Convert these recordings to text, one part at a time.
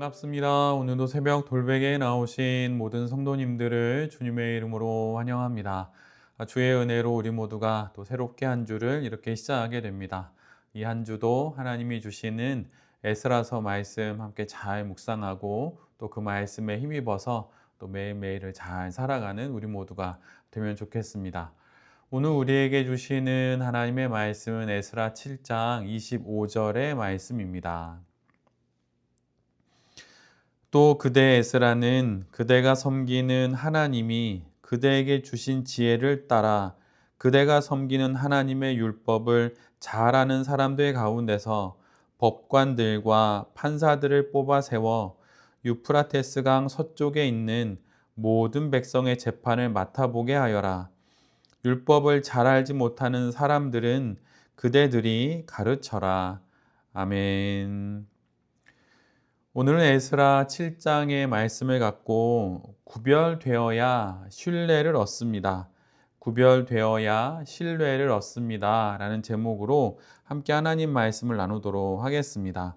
반갑습니다. 오늘도 새벽 돌베개에 나오신 모든 성도님들을 주님의 이름으로 환영합니다. 주의 은혜로 우리 모두가 또 새롭게 한 주를 이렇게 시작하게 됩니다. 이 한 주도 하나님이 주시는 에스라서 말씀 함께 잘 묵상하고 또 그 말씀에 힘입어서 또 매일매일을 잘 살아가는 우리 모두가 되면 좋겠습니다. 오늘 우리에게 주시는 하나님의 말씀은 에스라 7장 25절의 말씀입니다. 또 그대 에스라는 그대가 섬기는 하나님이 그대에게 주신 지혜를 따라 그대가 섬기는 하나님의 율법을 잘 아는 사람들 가운데서 법관들과 판사들을 뽑아 세워 유프라테스 강 서쪽에 있는 모든 백성의 재판을 맡아보게 하여라. 율법을 잘 알지 못하는 사람들은 그대들이 가르쳐라. 아멘. 오늘은 에스라 7장의 말씀을 갖고 구별되어야 신뢰를 얻습니다. 구별되어야 신뢰를 얻습니다. 라는 제목으로 함께 하나님 말씀을 나누도록 하겠습니다.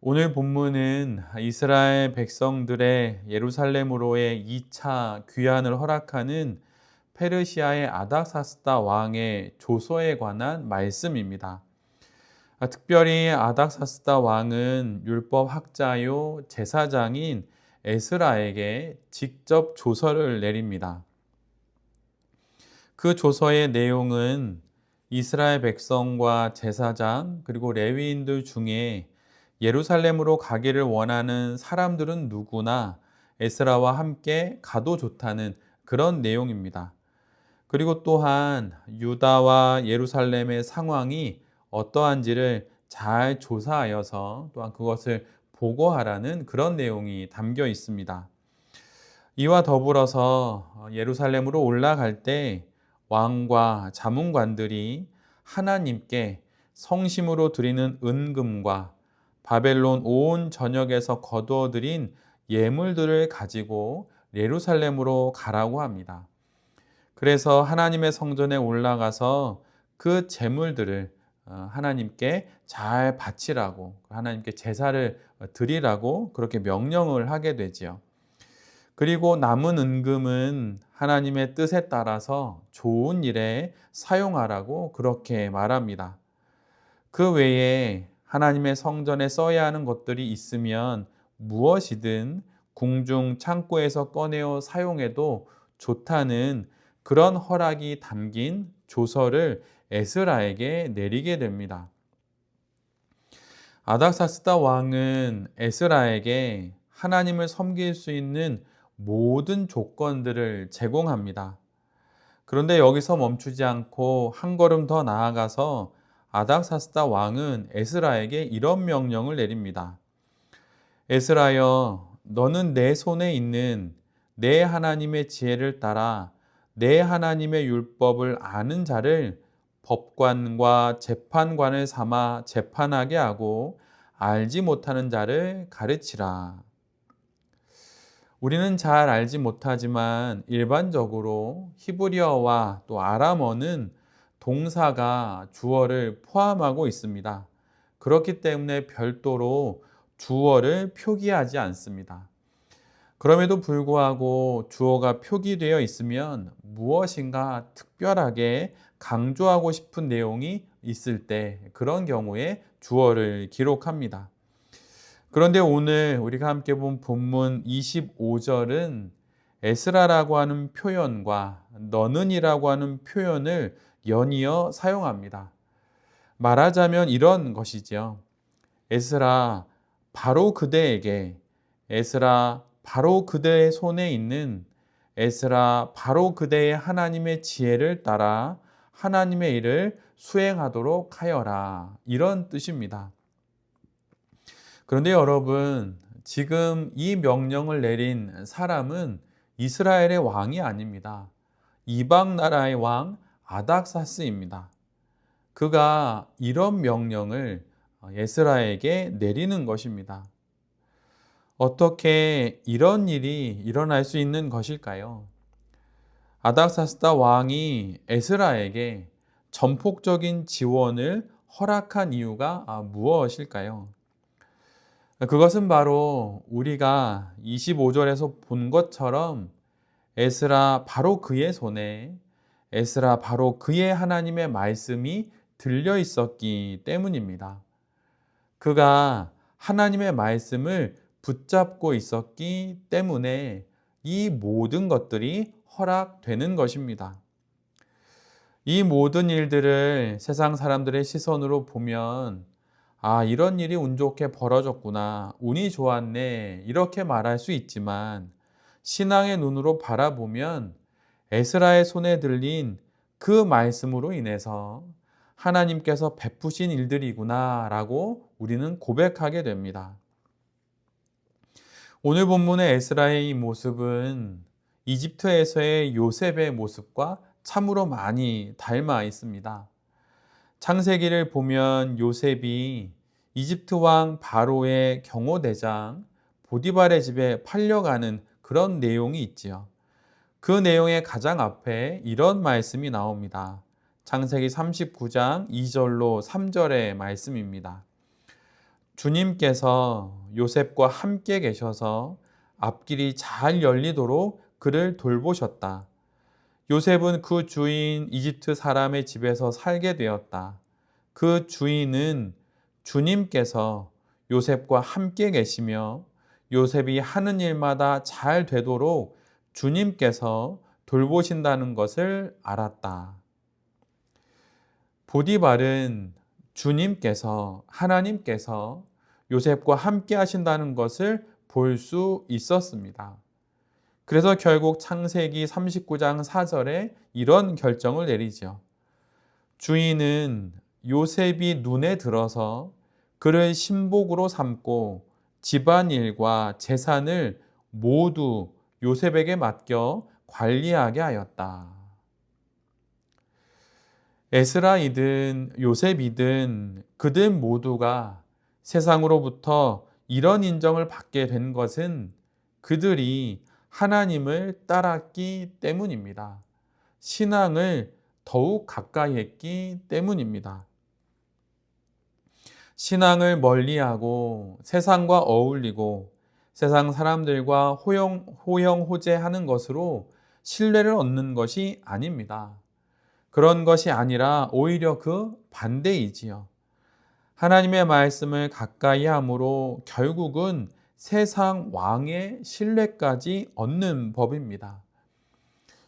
오늘 본문은 이스라엘 백성들의 예루살렘으로의 2차 귀환을 허락하는 페르시아의 아닥사스다 왕의 조서에 관한 말씀입니다. 특별히 아닥사스다 왕은 율법 학자요 제사장인 에스라에게 직접 조서를 내립니다. 그 조서의 내용은 이스라엘 백성과 제사장 그리고 레위인들 중에 예루살렘으로 가기를 원하는 사람들은 누구나 에스라와 함께 가도 좋다는 그런 내용입니다. 그리고 또한 유다와 예루살렘의 상황이 어떠한지를 잘 조사하여서 또한 그것을 보고하라는 그런 내용이 담겨 있습니다. 이와 더불어서 예루살렘으로 올라갈 때 왕과 자문관들이 하나님께 성심으로 드리는 은금과 바벨론 온 전역에서 거두어 들인 예물들을 가지고 예루살렘으로 가라고 합니다. 그래서 하나님의 성전에 올라가서 그 제물들을 하나님께 잘 바치라고, 하나님께 제사를 드리라고 그렇게 명령을 하게 되지요. 그리고 남은 은금은 하나님의 뜻에 따라서 좋은 일에 사용하라고 그렇게 말합니다. 그 외에 하나님의 성전에 써야 하는 것들이 있으면 무엇이든 궁중 창고에서 꺼내어 사용해도 좋다는 그런 허락이 담긴 조서를 에스라에게 내리게 됩니다. 아닥사스다 왕은 에스라에게 하나님을 섬길 수 있는 모든 조건들을 제공합니다. 그런데 여기서 멈추지 않고 한 걸음 더 나아가서 아닥사스다 왕은 에스라에게 이런 명령을 내립니다. 에스라여, 너는 내 손에 있는 내 하나님의 지혜를 따라 내 하나님의 율법을 아는 자를 법관과 재판관을 삼아 재판하게 하고 알지 못하는 자를 가르치라. 우리는 잘 알지 못하지만 일반적으로 히브리어와 또 아람어는 동사가 주어를 포함하고 있습니다. 그렇기 때문에 별도로 주어를 표기하지 않습니다. 그럼에도 불구하고 주어가 표기되어 있으면 무엇인가 특별하게 강조하고 싶은 내용이 있을 때 그런 경우에 주어를 기록합니다. 그런데 오늘 우리가 함께 본 본문 25절은 에스라라고 하는 표현과 너는이라고 하는 표현을 연이어 사용합니다. 말하자면 이런 것이죠. 에스라, 바로 그대에게, 에스라, 바로 그대의 손에 있는, 에스라, 바로 그대의 하나님의 지혜를 따라 하나님의 일을 수행하도록 하여라. 이런 뜻입니다. 그런데 여러분, 지금 이 명령을 내린 사람은 이스라엘의 왕이 아닙니다. 이방 나라의 왕 아닥사스입니다. 그가 이런 명령을 에스라에게 내리는 것입니다. 어떻게 이런 일이 일어날 수 있는 것일까요? 아닥사스다 왕이 에스라에게 전폭적인 지원을 허락한 이유가 무엇일까요? 그것은 바로 우리가 25절에서 본 것처럼 에스라 바로 그의 손에 에스라 바로 그의 하나님의 말씀이 들려 있었기 때문입니다. 그가 하나님의 말씀을 붙잡고 있었기 때문에 이 모든 것들이 허락되는 것입니다. 이 모든 일들을 세상 사람들의 시선으로 보면 아, 이런 일이 운 좋게 벌어졌구나. 운이 좋았네. 이렇게 말할 수 있지만 신앙의 눈으로 바라보면 에스라의 손에 들린 그 말씀으로 인해서 하나님께서 베푸신 일들이구나라고 우리는 고백하게 됩니다. 오늘 본문의 에스라의 이 모습은 이집트에서의 요셉의 모습과 참으로 많이 닮아 있습니다. 창세기를 보면 요셉이 이집트 왕 바로의 경호대장 보디발의 집에 팔려가는 그런 내용이 있지요. 그 내용의 가장 앞에 이런 말씀이 나옵니다. 창세기 39장 2절로 3절의 말씀입니다. 주님께서 요셉과 함께 계셔서 앞길이 잘 열리도록 그를 돌보셨다. 요셉은 그 주인 이집트 사람의 집에서 살게 되었다. 그 주인은 주님께서 요셉과 함께 계시며 요셉이 하는 일마다 잘 되도록 주님께서 돌보신다는 것을 알았다. 보디발은 주님께서, 하나님께서 요셉과 함께 하신다는 것을 볼 수 있었습니다. 그래서 결국 창세기 39장 4절에 이런 결정을 내리죠. 주인은 요셉이 눈에 들어서 그를 신복으로 삼고 집안일과 재산을 모두 요셉에게 맡겨 관리하게 하였다. 에스라이든 요셉이든 그들 모두가 세상으로부터 이런 인정을 받게 된 것은 그들이 하나님을 따랐기 때문입니다. 신앙을 더욱 가까이 했기 때문입니다. 신앙을 멀리하고 세상과 어울리고 세상 사람들과 호영호재하는 것으로 신뢰를 얻는 것이 아닙니다. 그런 것이 아니라 오히려 그 반대이지요. 하나님의 말씀을 가까이 함으로 결국은 세상 왕의 신뢰까지 얻는 법입니다.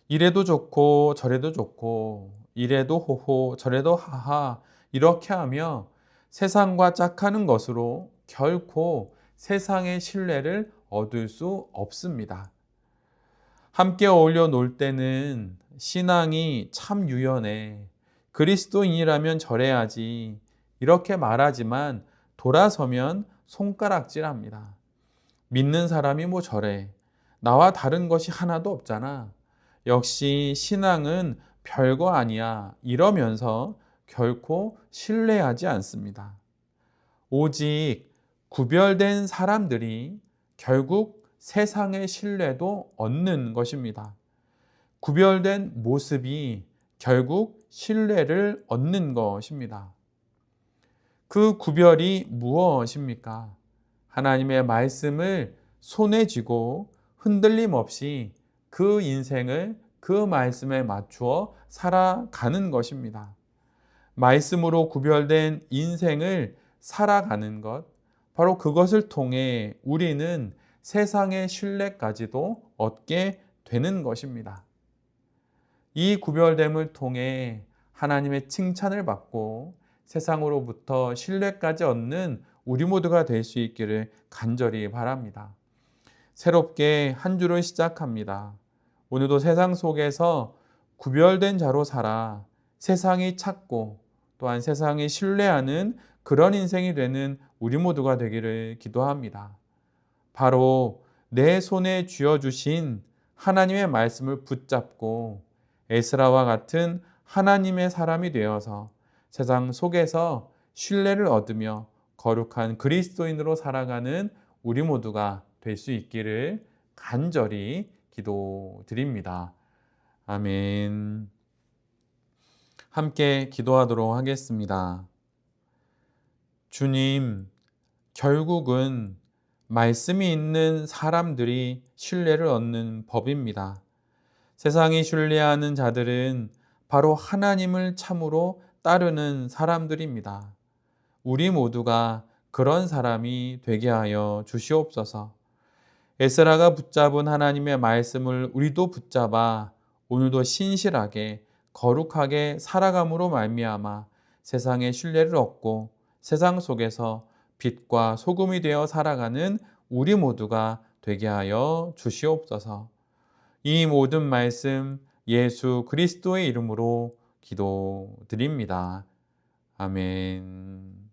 이래도 좋고 저래도 좋고 이래도 호호 저래도 하하 이렇게 하며 세상과 짝하는 것으로 결코 세상의 신뢰를 얻을 수 없습니다. 함께 어울려 놀 때는 신앙이 참 유연해. 그리스도인이라면 저래야지. 이렇게 말하지만 돌아서면 손가락질합니다. 믿는 사람이 뭐 저래. 나와 다른 것이 하나도 없잖아. 역시 신앙은 별거 아니야. 이러면서 결코 신뢰하지 않습니다. 오직 구별된 사람들이 결국 세상의 신뢰도 얻는 것입니다. 구별된 모습이 결국 신뢰를 얻는 것입니다. 그 구별이 무엇입니까? 하나님의 말씀을 손에 쥐고 흔들림 없이 그 인생을 그 말씀에 맞추어 살아가는 것입니다. 말씀으로 구별된 인생을 살아가는 것, 바로 그것을 통해 우리는 세상의 신뢰까지도 얻게 되는 것입니다. 이 구별됨을 통해 하나님의 칭찬을 받고 세상으로부터 신뢰까지 얻는 우리 모두가 될 수 있기를 간절히 바랍니다. 새롭게 한 주를 시작합니다. 오늘도 세상 속에서 구별된 자로 살아 세상이 찾고 또한 세상이 신뢰하는 그런 인생이 되는 우리 모두가 되기를 기도합니다. 바로 내 손에 쥐어주신 하나님의 말씀을 붙잡고 에스라와 같은 하나님의 사람이 되어서 세상 속에서 신뢰를 얻으며 거룩한 그리스도인으로 살아가는 우리 모두가 될 수 있기를 간절히 기도드립니다. 아멘. 함께 기도하도록 하겠습니다. 주님, 결국은 말씀이 있는 사람들이 신뢰를 얻는 법입니다. 세상이 신뢰하는 자들은 바로 하나님을 참으로 따르는 사람들입니다. 우리 모두가 그런 사람이 되게 하여 주시옵소서. 에스라가 붙잡은 하나님의 말씀을 우리도 붙잡아 오늘도 신실하게 거룩하게 살아감으로 말미암아 세상의 신뢰를 얻고 세상 속에서 빛과 소금이 되어 살아가는 우리 모두가 되게 하여 주시옵소서. 이 모든 말씀 예수 그리스도의 이름으로 기도드립니다. 아멘.